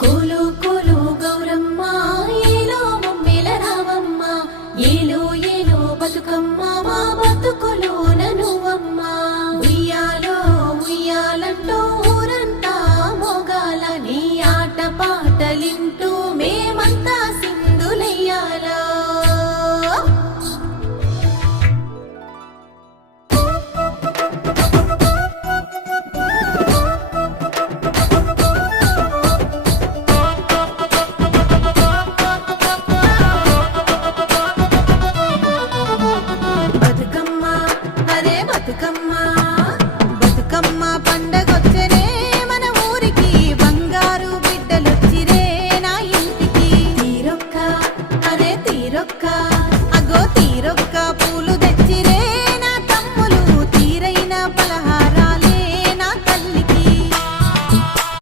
కోలు కోలు గౌరమ్మ ఏలో మమ్మెల రావమ్మ ఏలో ఏలో బతుకమ్మ మా బతుకులోన నువ్వమ్మ ఉయ్యాలో ఉయ్యాలంటూ ఊరంతా మోగాల నీ ఆట పాటలింటూ